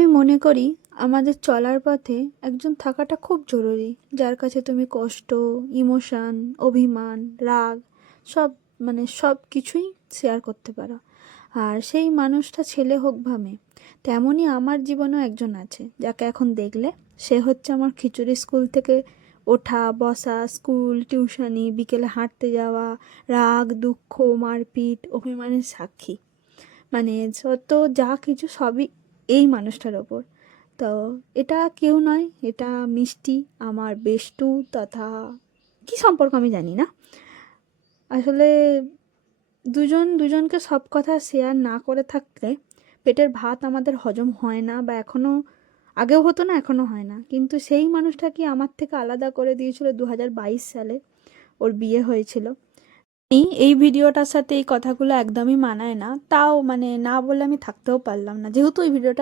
আমি মনে করি আমাদের চলার পথে একজন থাকাটা খুব জরুরি, যার কাছে তুমি কষ্ট, ইমোশন, অভিমান, রাগ সব সব কিছুই শেয়ার করতে পারো। আর সেই মানুষটা ছেলে হোক বা মেয়ে, তেমনই আমার জীবনেও একজন আছে যাকে এখন দেখলে সে হচ্ছে আমার খিচুড়ি স্কুল থেকে ওঠা বসা, স্কুল টিউশনি, বিকেলে হাঁটতে যাওয়া, রাগ দুঃখ মারপিট অভিমানের সাক্ষী। যত যা কিছু সবই এই মানুষটার ওপর। তো এটা কেউ নয়, এটা মিষ্টি, আমার বেষ্টু তথা কি সম্পর্ক আমি জানি না। আসলে দুজন দুজনকে সব কথা শেয়ার না করে থাকলে পেটের ভাত আমাদের হজম হয় না, বা এখনও আগেও হতো না, এখনও হয় না। কিন্তু সেই মানুষটা কি আমার থেকে আলাদা করে দিয়েছিল 2022 সালে, ওর বিয়ে হয়েছিল। এই ভিডিওটার সাথে এই কথাগুলো একদমই মানায় না, তাও না বলে আমি থাকতেও পারলাম না, যেহেতু এই ভিডিওটা